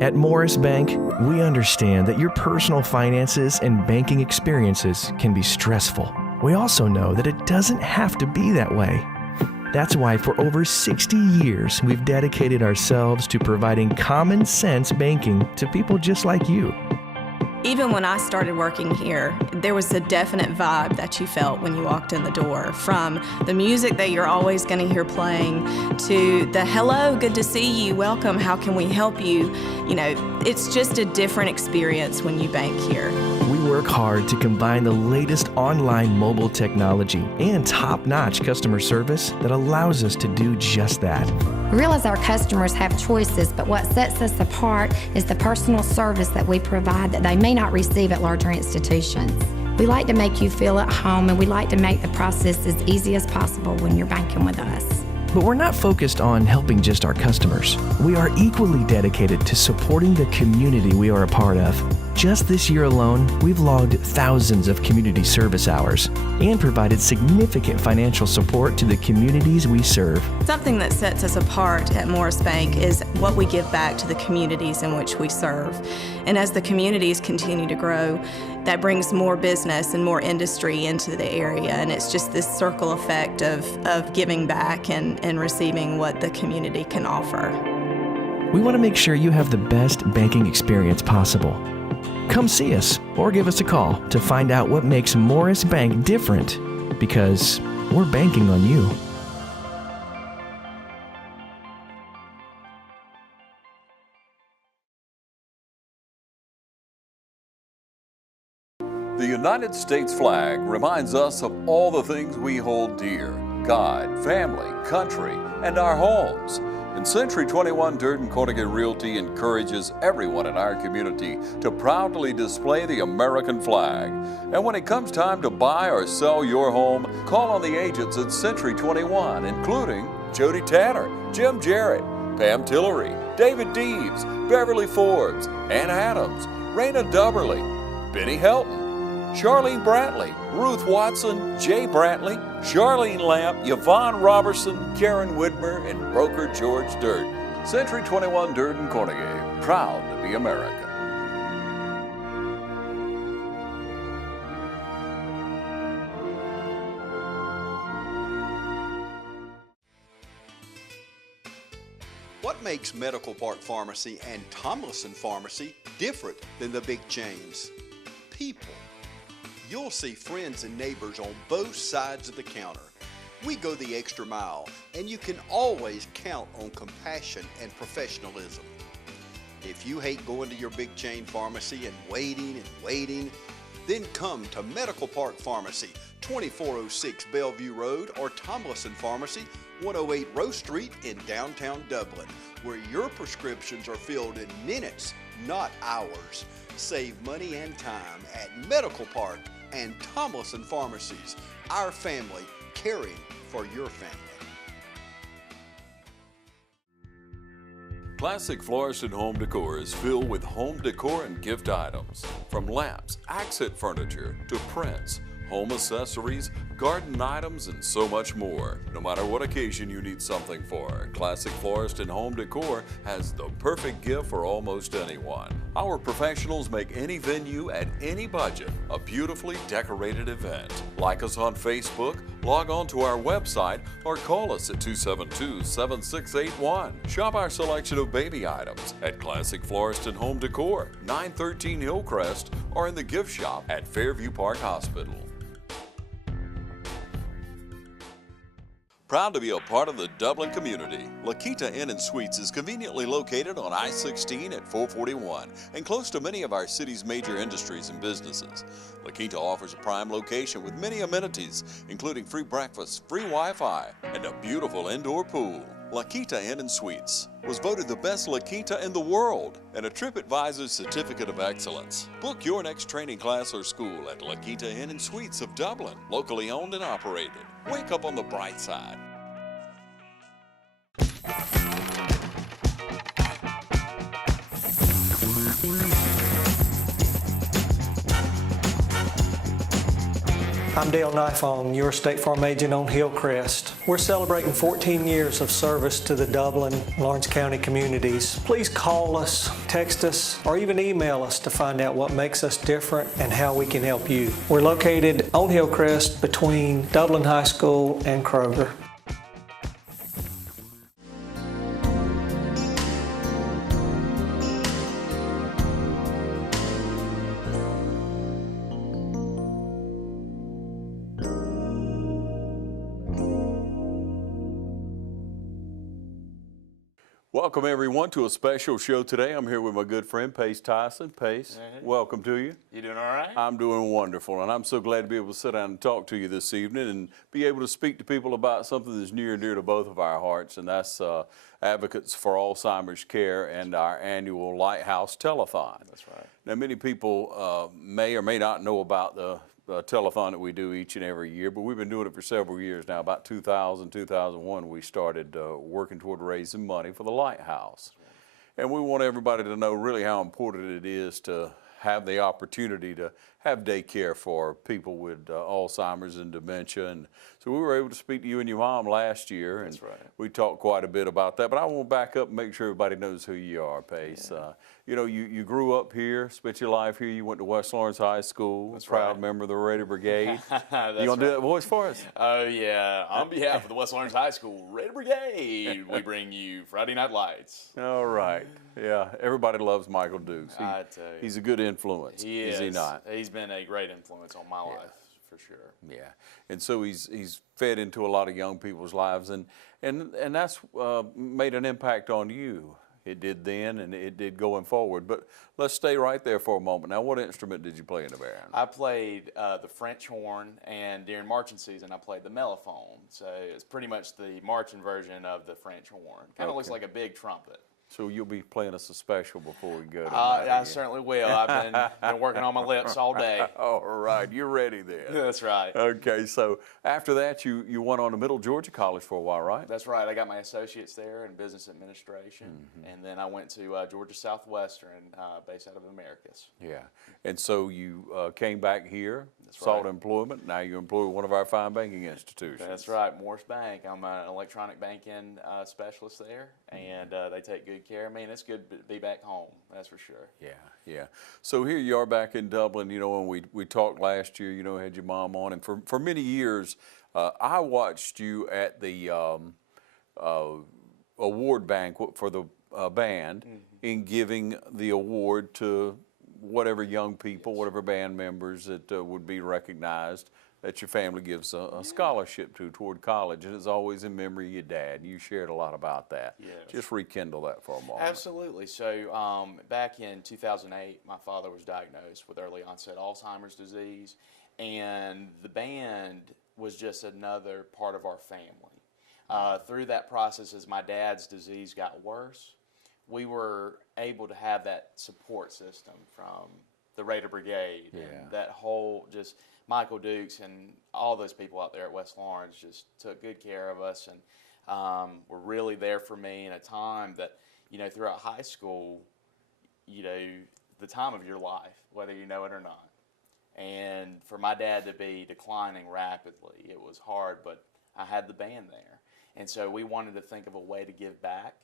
At Morris Bank, we understand that your personal finances and banking experiences can be stressful. We also know that it doesn't have to be that way. That's why for over 60 years, we've dedicated ourselves to providing common sense banking to people just like you. Even when I started working here, there was a definite vibe that you felt when you walked in the door, from the music that you're always going to hear playing to the hello, good to see you, welcome, how can we help you? You know, it's just a different experience when you bank here. We work hard to combine the latest online mobile technology and top-notch customer service that allows us to do just that. We realize our customers have choices, but what sets us apart is the personal service that we provide that they may not receive at larger institutions. We like to make you feel at home, and we like to make the process as easy as possible when you're banking with us. But we're not focused on helping just our customers. We are equally dedicated to supporting the community we are a part of. Just this year alone, we've logged thousands of community service hours and provided significant financial support to the communities we serve. Something that sets us apart at Morris Bank is what we give back to the communities in which we serve. And as the communities continue to grow, that brings more business and more industry into the area. And it's just this circle effect of giving back and receiving what the community can offer. We want to make sure you have the best banking experience possible. Come see us or give us a call to find out what makes Morris Bank different, because we're banking on you. The United States flag reminds us of all the things we hold dear: God, family, country, and our homes. And Century 21 Durden Corrigan Realty encourages everyone in our community to proudly display the American flag. And when it comes time to buy or sell your home, call on the agents at Century 21, including Jody Tanner, Jim Jarrett, Pam Tillery, David Deeves, Beverly Forbes, Ann Adams, Raina Dubberly, Benny Helton, Charlene Brantley, Ruth Watson, Jay Brantley, Charlene Lamp, Yvonne Robertson, Karen Widmer, and broker George Dirt. Century 21 Durden Corrigan, proud to be American. What makes Medical Park Pharmacy and Tomlinson Pharmacy different than the big chains? People. You'll see friends and neighbors on both sides of the counter. We go the extra mile, and you can always count on compassion and professionalism. If you hate going to your big chain pharmacy and waiting, then come to Medical Park Pharmacy, 2406 Bellevue Road, or Tomlinson Pharmacy, 108 Rose Street in downtown Dublin, where your prescriptions are filled in minutes, not hours. Save money and time at Medical Park and Tomlinson Pharmacies. Our family, caring for your family. Classic Florist and Home Decor is filled with home decor and gift items, from lamps, accent furniture, to prints, home accessories, garden items, and so much more. No matter what occasion you need something for, Classic Florist and Home Decor has the perfect gift for almost anyone. Our professionals make any venue at any budget a beautifully decorated event. Like us on Facebook, log on to our website, or call us at 272-7681. Shop our selection of baby items at Classic Florist and Home Decor, 913 Hillcrest, or in the gift shop at Fairview Park Hospital. Proud to be a part of the Dublin community, Lakita Inn Suites is conveniently located on I-16 at 441 and close to many of our city's major industries and businesses. Lakita offers a prime location with many amenities, including free breakfast, free Wi-Fi, and a beautiful indoor pool. Lakita Inn Suites was voted the best Lakita in the world and a TripAdvisor Certificate of Excellence. Book your next training class or school at Lakita Inn Suites of Dublin, locally owned and operated. Wake up on the bright side. I'm Dale Nifong, your State Farm agent on Hillcrest. We're celebrating 14 years of service to the Dublin, Lawrence County communities. Please call us, text us, or even email us to find out what makes us different and how we can help you. We're located on Hillcrest between Dublin High School and Kroger. Welcome everyone to a special show today. I'm here with my good friend Pace Tyson. Pace, welcome to you. You doing all right? I'm doing wonderful, and I'm so glad to be able to sit down and talk to you this evening and be able to speak to people about something that's near and dear to both of our hearts, and that's Advocates for Alzheimer's Care and our annual Lighthouse Telethon. That's right. Now, many people may or may not know about the telethon that we do each and every year, but we've been doing it for several years now. About 2000, 2001, we started working toward raising money for the Lighthouse. And we want everybody to know really how important it is to have the opportunity to have daycare for people with Alzheimer's and dementia. And so we were able to speak to you and your mom last year, and we talked quite a bit about that. But I want to back up and make sure everybody knows who you are, Pace. You know, you grew up here, spent your life here. You went to West Lawrence High School, proud member of the Raider Brigade. You going to do that voice for us? Oh, yeah. On behalf of the West Lawrence High School Raider Brigade, we bring you Friday Night Lights. All right. Yeah, everybody loves Michael Dukes. I tell you. He's a good influence, is he not? He's been a great influence on my life, for sure. Yeah, and so he's fed into a lot of young people's lives, and that's made an impact on you. It did then, and it did going forward. But let's stay right there for a moment. Now, what instrument did you play in the band? I played the French horn, and during marching season, I played the mellophone. So it's pretty much the marching version of the French horn. Kind of looks like a big trumpet. So you'll be playing us a special before we go. I certainly will. I've been working on my lips all day. All right, you're ready then. That's right. Okay, so after that, you went on to Middle Georgia College for a while, right? That's right. I got my associates there in business administration, and then I went to Georgia Southwestern, based out of Americus. Yeah, and so you came back here, sought employment. Now you employ one of our fine banking institutions. That's right, Morris Bank. I'm an electronic banking specialist there, and they take good care of me, and it's good to be back home, that's for sure. Yeah. So here you are back in Dublin, you know, and we talked last year, you know, had your mom on, and for many years, I watched you at the award banquet for the band in giving the award to whatever young people, whatever band members that would be recognized, that your family gives a scholarship toward college, and it's always in memory of your dad. You shared a lot about that. Yes. Just rekindle that for a moment. Absolutely. So back in 2008, my father was diagnosed with early onset Alzheimer's disease, and the band was just another part of our family. Through that process, as my dad's disease got worse, we were able to have that support system from the Raider Brigade and that whole just Michael Dukes and all those people out there at West Lawrence just took good care of us and were really there for me in a time that, you know, throughout high school, you know, the time of your life, whether you know it or not. And for my dad to be declining rapidly, it was hard, but I had the band there. And so we wanted to think of a way to give back.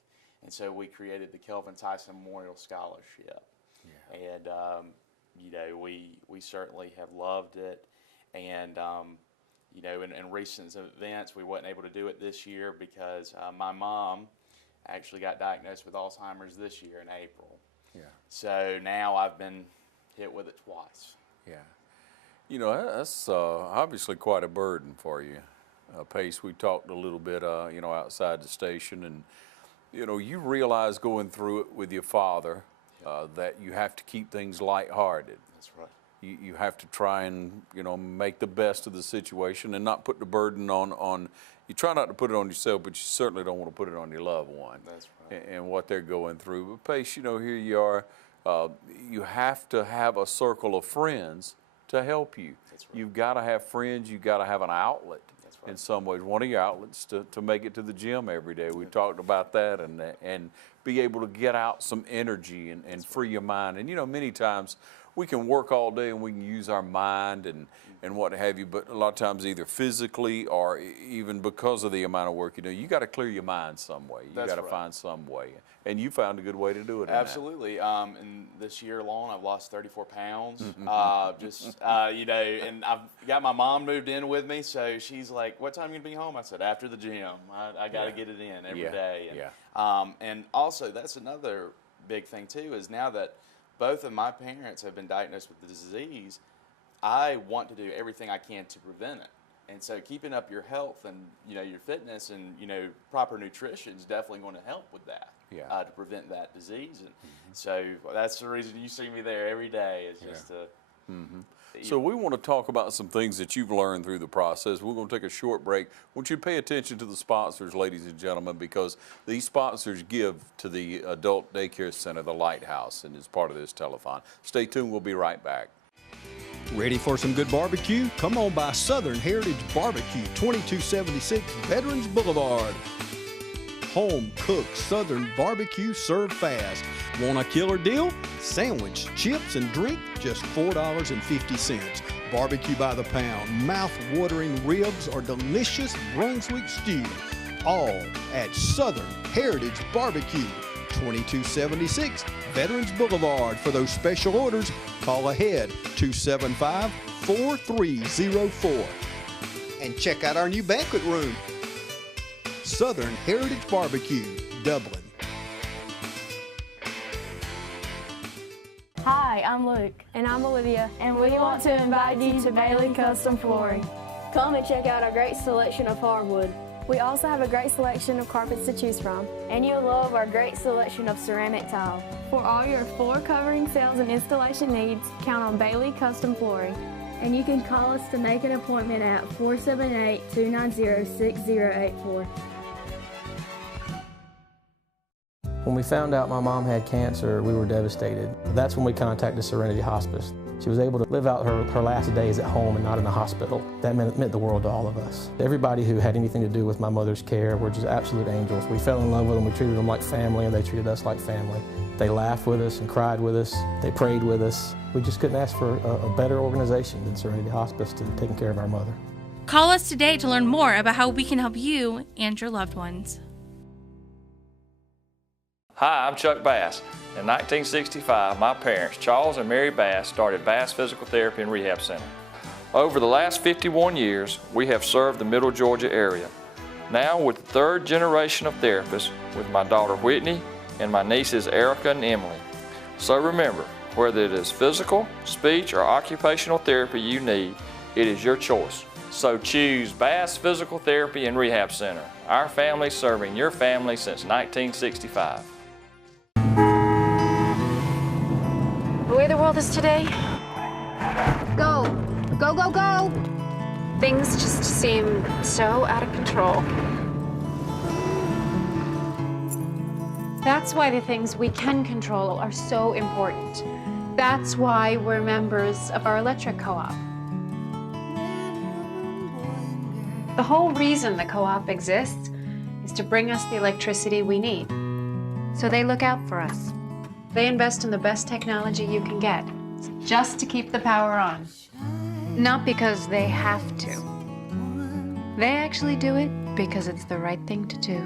And so we created the Kelvin Tyson Memorial Scholarship. And, you know, we certainly have loved it. And, you know, in recent events, we wasn't able to do it this year because my mom actually got diagnosed with Alzheimer's this year in April. So now I've been hit with it twice. You know, that's obviously quite a burden for you, Pace. We talked a little bit, you know, outside the station, and, you know, you realize going through it with your father that you have to keep things lighthearted. That's right. You have to try and, you know, make the best of the situation and not put the burden on you try not to put it on yourself, but you certainly don't want to put it on your loved one. That's right. And what they're going through. But Pace, you know, here you are. You have to have a circle of friends to help you. That's right. You've got to have friends. You've got to have an outlet. That's right. In some ways, one of your outlets to make it to the gym every day. We talked about that, and be able to get out some energy and free your mind. And, you know, many times we can work all day and we can use our mind and what have you, but a lot of times either physically or even because of the amount of work you do, you got to clear your mind some way. You got to find some way. And you found a good way to do it. Absolutely. And this year alone, I've lost 34 pounds. You know, and I've got my mom moved in with me, so she's like, "What time are you gonna be home?" I said, "After the gym. I got to get it in every day." And also, that's another big thing too, is now that both of my parents have been diagnosed with the disease, I want to do everything I can to prevent it. And so keeping up your health and, you know, your fitness and, you know, proper nutrition is definitely going to help with that, to prevent that disease. And so that's the reason you see me there every day, is just to... So we want to talk about some things that you've learned through the process. We're going to take a short break. I want you to pay attention to the sponsors, ladies and gentlemen, because these sponsors give to the adult daycare center, the Lighthouse, and is part of this telethon. Stay tuned. We'll be right back. Ready for some good barbecue? Come on by Southern Heritage Barbecue, 2276 Veterans Boulevard. Home cooked Southern barbecue served fast. Want a killer deal? Sandwich, chips, and drink, just $4.50. Barbecue by the pound, mouth-watering ribs, or delicious Brunswick stew. All at Southern Heritage Barbecue, 2276 Veterans Boulevard. For those special orders, call ahead, 275-4304. And check out our new banquet room, Southern Heritage Barbecue, Dublin. Hi, I'm Luke. And I'm Olivia. And we want to invite you to Bailey Custom Flooring. Come and check out our great selection of hardwood. We also have a great selection of carpets to choose from. And you'll love our great selection of ceramic tile. For all your floor covering sales and installation needs, count on Bailey Custom Flooring. And you can call us to make an appointment at 478-290-6084. When we found out my mom had cancer, we were devastated. That's when we contacted Serenity Hospice. She was able to live out her last days at home and not in a hospital. That meant the world to all of us. Everybody who had anything to do with my mother's care were just absolute angels. We fell in love with them, we treated them like family, and they treated us like family. They laughed with us and cried with us. They prayed with us. We just couldn't ask for a better organization than Serenity Hospice to taking care of our mother. Call us today to learn more about how we can help you and your loved ones. Hi, I'm Chuck Bass. In 1965, my parents, Charles and Mary Bass, started Bass Physical Therapy and Rehab Center. Over the last 51 years, we have served the Middle Georgia area. Now with the third generation of therapists, with my daughter Whitney and my nieces Erica and Emily. So remember, whether it is physical, speech, or occupational therapy you need, it is your choice. So choose Bass Physical Therapy and Rehab Center, our family serving your family since 1965. The way the world is today, go, go, go, go. Things just seem so out of control. That's why the things we can control are so important. That's why we're members of our electric co-op. The whole reason the co-op exists is to bring us the electricity we need. So they look out for us. They invest in the best technology you can get, just to keep the power on. Not because they have to. They actually do it because it's the right thing to do.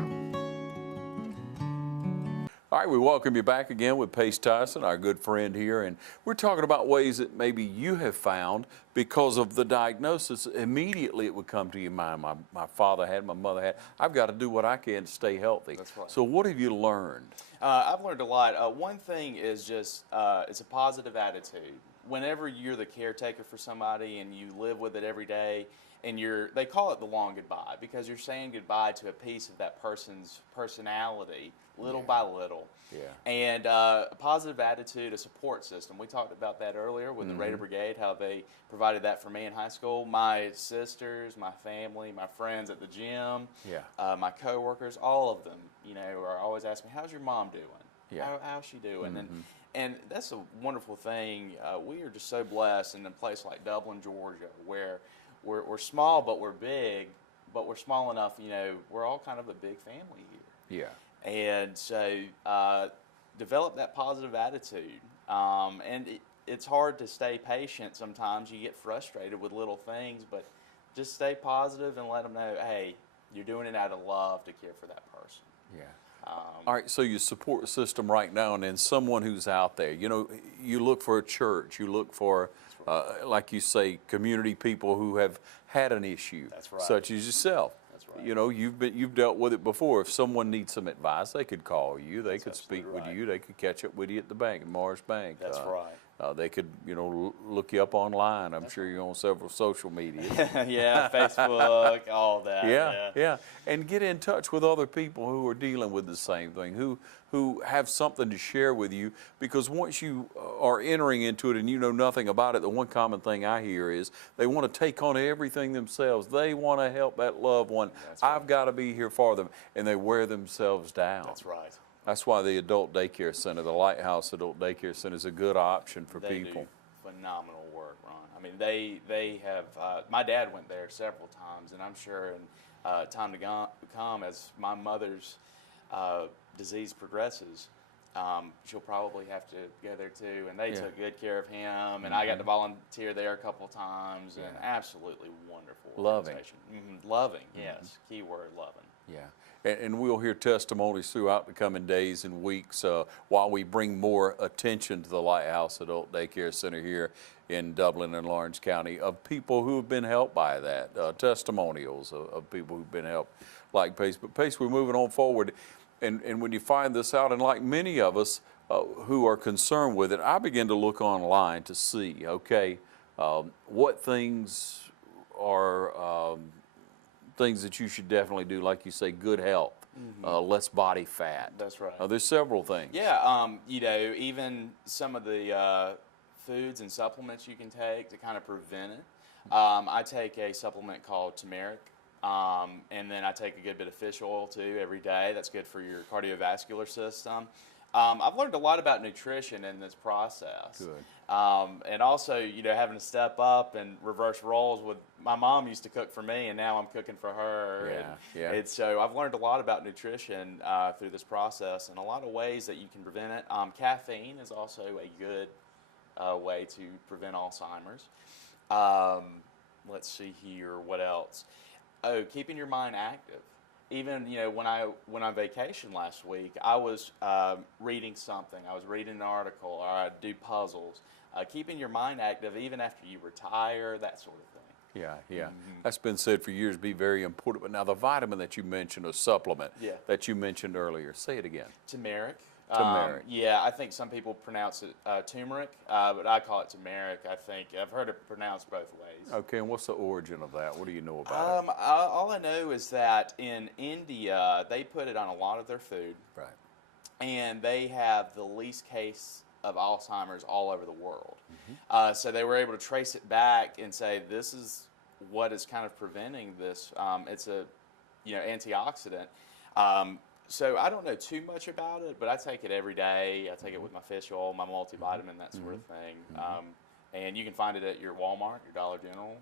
All right, we welcome you back again with Pace Tyson, our good friend here, and we're talking about ways that maybe you have found because of the diagnosis. Immediately it would come to your mind, my father had, my mother had, I've got to do what I can to stay healthy. That's right. So what have you learned? I've learned a lot. One thing is just, it's a positive attitude. Whenever you're the caretaker for somebody and you live with it every day, and they call it the long goodbye, because you're saying goodbye to a piece of that person's personality, little by little. Yeah. And a positive attitude, a support system. We talked about that earlier with the Raider Brigade, how they provided that for me in high school. My sisters, my family, my friends at the gym, my coworkers, all of them, you know, are always asking me, how's your mom doing? Yeah. How's she doing? And that's a wonderful thing. We are just so blessed in a place like Dublin, Georgia, where we're small, but we're big, but we're small enough, you know, we're all kind of a big family here. Yeah. And so develop that positive attitude. And it's hard to stay patient sometimes. You get frustrated with little things, but just stay positive and let them know, hey, you're doing it out of love to care for that person. Yeah. All right, so your support system right now, and then someone who's out there, you know, you look for a church, you look for, like you say, community people who have had an issue, such as yourself. That's right. You know, you've dealt with it before. If someone needs some advice, they could call you, they could speak with you, they could catch up with you at the bank, at Morris Bank. That's right. They could, you know, look you up online. I'm sure you're on several social media. Yeah, Facebook, all that. Yeah. And get in touch with other people who are dealing with the same thing, who have something to share with you. Because once you are entering into it and you know nothing about it, the one common thing I hear is they want to take on everything themselves. They want to help that loved one. I've got to be here for them, and they wear themselves down. That's right. That's why the adult daycare center, the Lighthouse Adult Daycare Center, is a good option for They people. do phenomenal work, Ron. I mean, they have, my dad went there several times, and I'm sure in time to come, as my mother's disease progresses, she'll probably have to go there too. And they took good care of him, and I got to volunteer there a couple of times, and absolutely wonderful Loving. organization. Loving, yes. Key word, loving. Yeah. And we'll hear testimonies throughout the coming days and weeks while we bring more attention to the Lighthouse Adult Daycare Center here in Dublin and Lawrence County of people who have been helped by that, testimonials of people who've been helped like Pace. But Pace, we're moving on forward. And when you find this out, and like many of us who are concerned with it, I begin to look online to see, okay, what things are things that you should definitely do, like you say, good health, less body fat. That's right. There's several things. Yeah, you know, even some of the foods and supplements you can take to kind of prevent it. I take a supplement called Tumeric, and then I take a good bit of fish oil too every day. That's good for your cardiovascular system. I've learned a lot about nutrition in this process. Good. And also, you know, having to step up and reverse roles with my mom used to cook for me, and now I'm cooking for her. And so I've learned a lot about nutrition through this process, and a lot of ways that you can prevent it. Caffeine is also a good way to prevent Alzheimer's. Let's see here, what else? Oh, keeping your mind active. Even, you know, when I went on vacation last week, I was reading something. I was reading an article, or I'd do puzzles. Keeping your mind active even after you retire, that sort of thing. Yeah. That's been said for years, be very important. But now the vitamin that you mentioned, or supplement that you mentioned earlier, say it again. Tumeric. Tumeric. Yeah, I think some people pronounce it turmeric, but I call it tumeric. I think I've heard it pronounced both ways. Okay, and what's the origin of that? What do you know about it? All I know is that in India, they put it on a lot of their food. Right. And they have the least case of Alzheimer's all over the world. So they were able to trace it back and say, this is what is kind of preventing this. It's a, you know, antioxidant. So I don't know too much about it, but I take it every day. I take it with my fish oil, my multivitamin, that sort of thing. And you can find it at your Walmart, your Dollar General,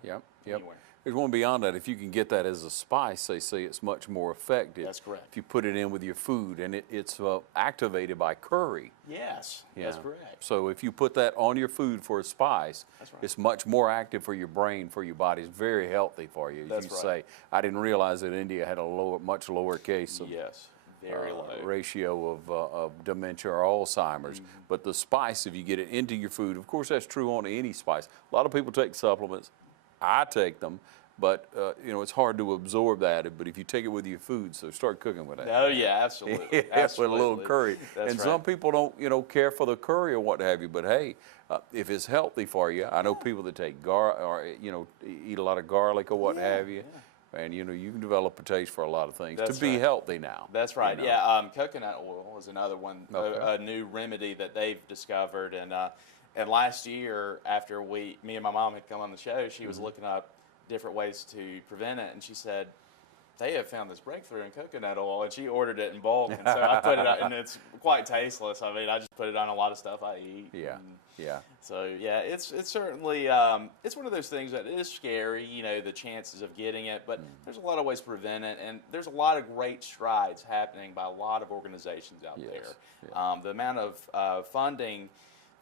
anywhere. There's one beyond that. If you can get that as a spice, they say it's much more effective. That's correct. If you put it in with your food, and it's activated by curry. Yes, that's correct. So if you put that on your food for a spice, it's much more active for your brain, for your body. It's very healthy for you, as you say. I didn't realize that India had a much lower case of very low ratio of dementia or Alzheimer's. But the spice, if you get it into your food, of course that's true on any spice. A lot of people take supplements. I take them, but you know, it's hard to absorb that. But if you take it with your food, so start cooking with it. Oh yeah, absolutely. With a little curry. And some people don't, you know, care for the curry or what have you. But hey, if it's healthy for you, I know people that take or you know, eat a lot of garlic or what have you. And, you know, you can develop a taste for a lot of things to be healthy now. That's right. You know? Yeah, coconut oil is another one, a new remedy that they've discovered. And last year, after me and my mom had come on the show, she was looking up different ways to prevent it. And she said, they have found this breakthrough in coconut oil, and she ordered it in bulk. And so I put it on, and it's quite tasteless. I mean, I just put it on a lot of stuff I eat. So yeah, it's certainly it's one of those things that is scary, you know, the chances of getting it, but there's a lot of ways to prevent it, and there's a lot of great strides happening by a lot of organizations out there. The amount of funding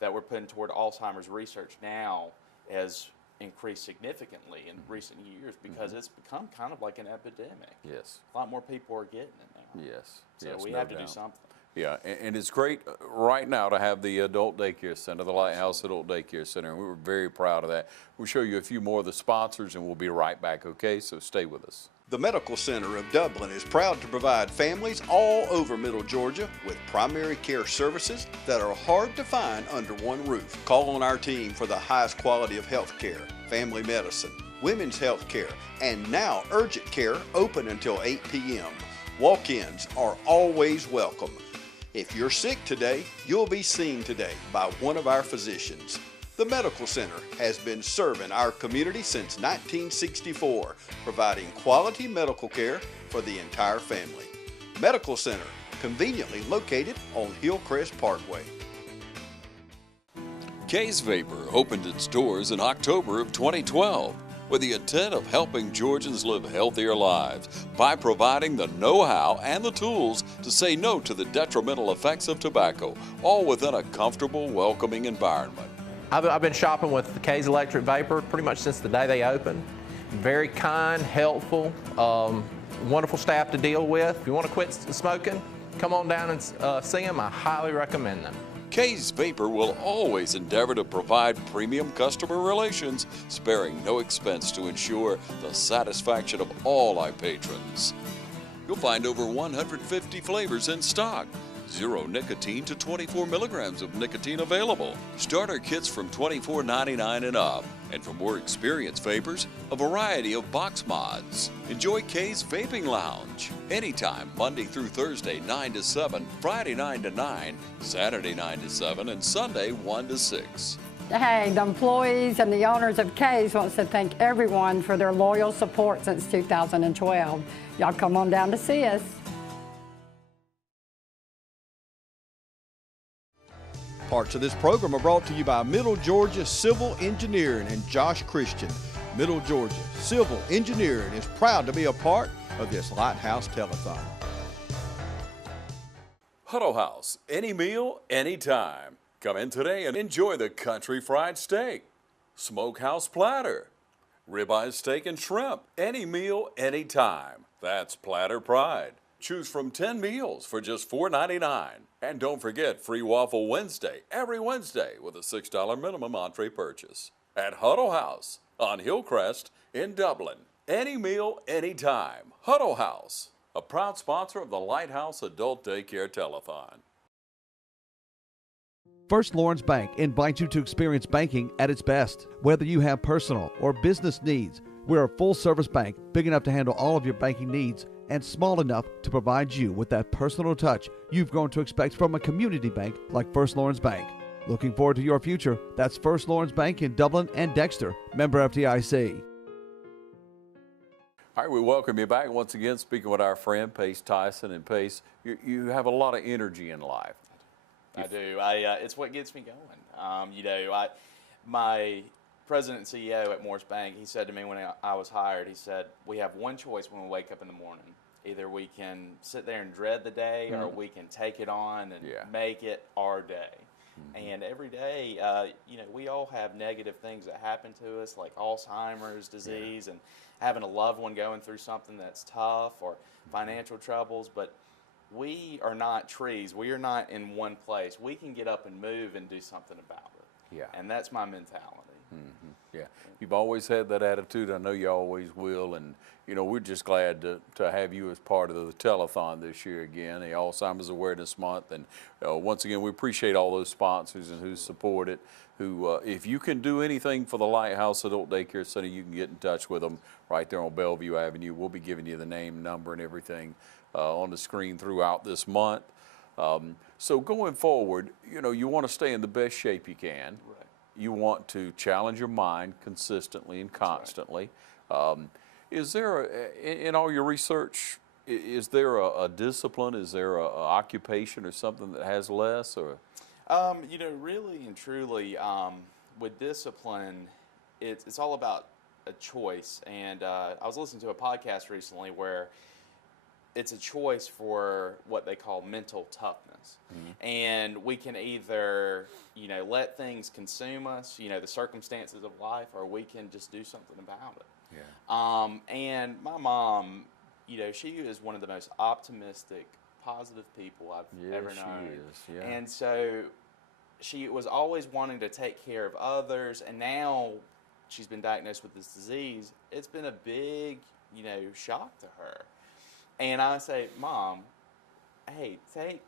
that we're putting toward Alzheimer's research now has increased significantly in recent years because it's become kind of like an epidemic. Yes. A lot more people are getting it now. Yes. So yes, we no have to doubt. do something. Yeah, and it's great right now to have the Adult Daycare Center, the Lighthouse Adult Daycare Center, and we were very proud of that. We'll show you a few more of the sponsors, and we'll be right back, okay? So stay with us. The Medical Center of Dublin is proud to provide families all over Middle Georgia with primary care services that are hard to find under one roof. Call on our team for the highest quality of health care, family medicine, women's health care, and now urgent care open until 8 p.m. Walk-ins are always welcome. If you're sick today, you'll be seen today by one of our physicians. The Medical Center has been serving our community since 1964, providing quality medical care for the entire family. Medical Center, conveniently located on Hillcrest Parkway. Kay's Vapor opened its doors in October of 2012 with the intent of helping Georgians live healthier lives by providing the know-how and the tools to say no to the detrimental effects of tobacco, all within a comfortable, welcoming environment. I've been shopping with the Kay's Electric Vapor pretty much since the day they opened. Very kind, helpful, wonderful staff to deal with. If you want to quit smoking, come on down and see them. I highly recommend them. Kay's Vapor will always endeavor to provide premium customer relations, sparing no expense to ensure the satisfaction of all our patrons. You'll find over 150 flavors in stock. 0 nicotine to 24 milligrams of nicotine available. Starter kits from $24.99 and up. And for more experienced vapors, a variety of box mods. Enjoy Kay's Vaping Lounge. Anytime, Monday through Thursday, 9 to 7, Friday 9 to 9, Saturday 9 to 7, and Sunday 1 to 6. Hey, the employees and the owners of Kay's wants to thank everyone for their loyal support since 2012. Y'all come on down to see us. Parts of this program are brought to you by Middle Georgia Civil Engineering and Josh Christian. Middle Georgia Civil Engineering is proud to be a part of this Lighthouse Telethon. Huddle House, any meal, anytime. Come in today and enjoy the country fried steak, smokehouse platter, ribeye steak and shrimp, any meal, anytime. That's Platter Pride. Choose from 10 meals for just $4.99. And don't forget free Waffle Wednesday, every Wednesday with a $6 minimum entree purchase. At Huddle House on Hillcrest in Dublin. Any meal, anytime. Huddle House, a proud sponsor of the Lighthouse Adult Daycare Telethon. First Lawrence Bank invites you to experience banking at its best. Whether you have personal or business needs, we're a full-service bank big enough to handle all of your banking needs and small enough to provide you with that personal touch you've grown to expect from a community bank like First Lawrence Bank. Looking forward to your future. That's First Lawrence Bank in Dublin and Dexter. Member FDIC. All right, we welcome you back once again, speaking with our friend Pace Tyson. And Pace, you have a lot of energy in life. I do. It's what gets me going. My president and CEO at Morris Bank, he said to me when I was hired, he said, we have one choice when we wake up in the morning. Either we can sit there and dread the day, or we can take it on and make it our day. And every day, we all have negative things that happen to us, like Alzheimer's disease and having a loved one going through something that's tough, or financial troubles. But we are not trees. We are not in one place. We can get up and move and do something about it. Yeah. And that's my mentality. Yeah, you've always had that attitude. I know you always will, and we're just glad to have you as part of the telethon this year again, the Alzheimer's Awareness Month. And once again, we appreciate all those sponsors and who support it. Who, if you can do anything for the Lighthouse Adult Daycare Center, you can get in touch with them right there on Bellevue Avenue. We'll be giving you the name, number, and everything on the screen throughout this month. So going forward, you want to stay in the best shape you can. Right. You want to challenge your mind consistently and constantly. Is there, in all your research, is there a discipline? Is there a occupation or something that has less? Or really and truly, with discipline, it's all about a choice. And I was listening to a podcast recently where it's a choice for what they call mental toughness. And we can either, let things consume us, the circumstances of life, or we can just do something about it. Yeah. And my mom, she is one of the most optimistic, positive people I've ever known. She is, yeah. And so she was always wanting to take care of others, and now she's been diagnosed with this disease. It's been a big, shock to her. And I say, Mom, hey, take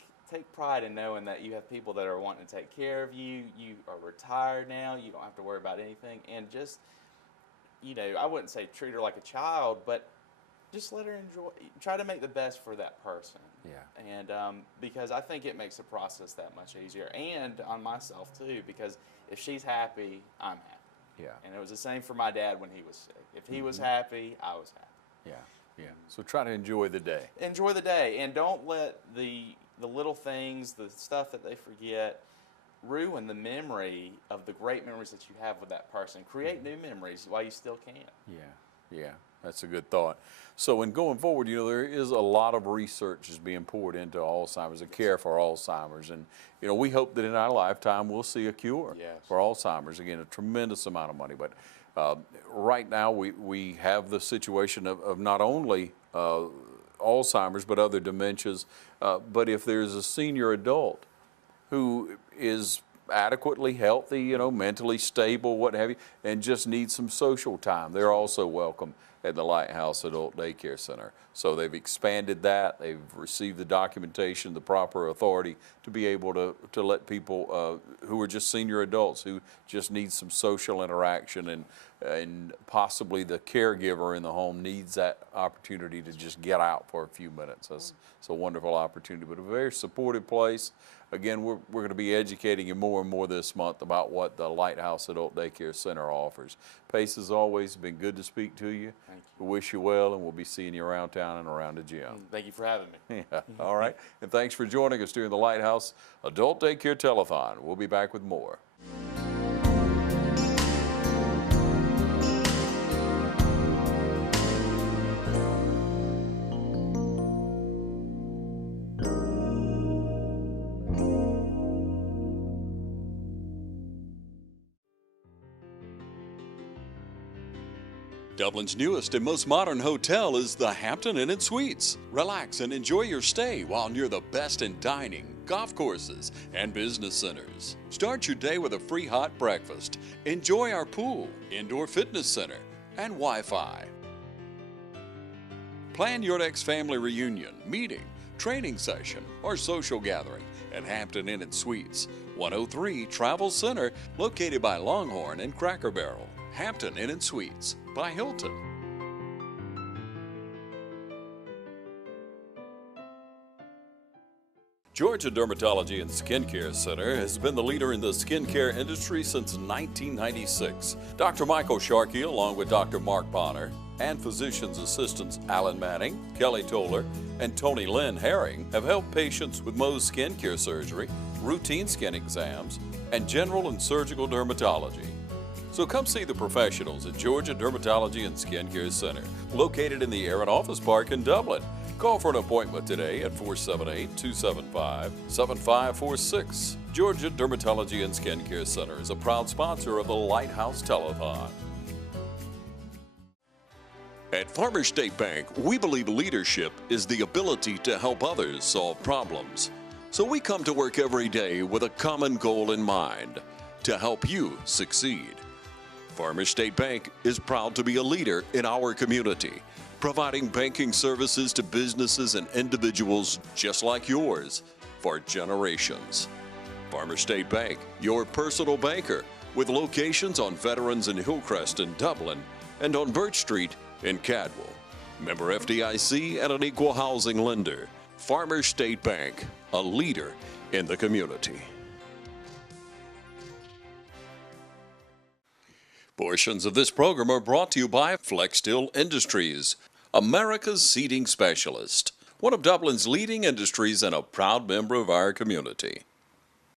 pride in knowing that you have people that are wanting to take care of you. You are retired now. You don't have to worry about anything. And just, I wouldn't say treat her like a child, but just let her enjoy. Try to make the best for that person. Yeah. And because I think it makes the process that much easier. And on myself, too, because if she's happy, I'm happy. Yeah. And it was the same for my dad when he was sick. If he was happy, I was happy. Yeah. Yeah. So try to enjoy the day. Enjoy the day, and don't let the little things, the stuff that they forget, ruin the memory of the great memories that you have with that person. Create new memories while you still can. Yeah. Yeah. That's a good thought. So in going forward, there is a lot of research is being poured into Alzheimer's and care for Alzheimer's. And, we hope that in our lifetime we'll see a cure for Alzheimer's. Again, a tremendous amount of money. But right now we have the situation of not only Alzheimer's but other dementias. But if there's a senior adult who is adequately healthy, mentally stable, what have you, and just needs some social time, they're also welcome at the Lighthouse Adult Daycare Center. So they've expanded that. They've received the documentation, the proper authority to be able to let people who are just senior adults who just need some social interaction, and possibly the caregiver in the home needs that opportunity to just get out for a few minutes. That's a wonderful opportunity, but a very supportive place. Again, we're going to be educating you more and more this month about what the Lighthouse Adult Daycare Center offers. Pace, as always, been good to speak to you. Thank you. We wish you well, and we'll be seeing you around town and around the gym. Thank you for having me. Yeah. All right. And thanks for joining us during the Lighthouse Adult Daycare Telethon. We'll be back with more. Dublin's newest and most modern hotel is the Hampton Inn Suites. Relax and enjoy your stay while near the best in dining, golf courses, and business centers. Start your day with a free hot breakfast. Enjoy our pool, indoor fitness center, and Wi-Fi. Plan your next family reunion, meeting, training session, or social gathering at Hampton Inn Suites, 103 Travel Center, located by Longhorn and Cracker Barrel. Hampton Inn Suites by Hilton. Georgia Dermatology and Skincare Center has been the leader in the skincare industry since 1996. Dr. Michael Sharkey, along with Dr. Mark Bonner, and physician's assistants Alan Manning, Kelly Toller, and Tony Lynn Herring have helped patients with Mohs skincare surgery, routine skin exams, and general and surgical dermatology. So come see the professionals at Georgia Dermatology and Skincare Center, located in the Aaron Office Park in Dublin. Call for an appointment today at 478-275-7546. Georgia Dermatology and Skincare Center is a proud sponsor of the Lighthouse Telethon. At Farmers State Bank, we believe leadership is the ability to help others solve problems. So we come to work every day with a common goal in mind, to help you succeed. Farmers State Bank is proud to be a leader in our community, providing banking services to businesses and individuals just like yours for generations. Farmers State Bank, your personal banker, with locations on Veterans and Hillcrest in Dublin and on Birch Street in Cadwell. Member FDIC and an equal housing lender. Farmers State Bank, a leader in the community. Portions of this program are brought to you by Flexsteel Industries, America's seating specialist, one of Dublin's leading industries and a proud member of our community.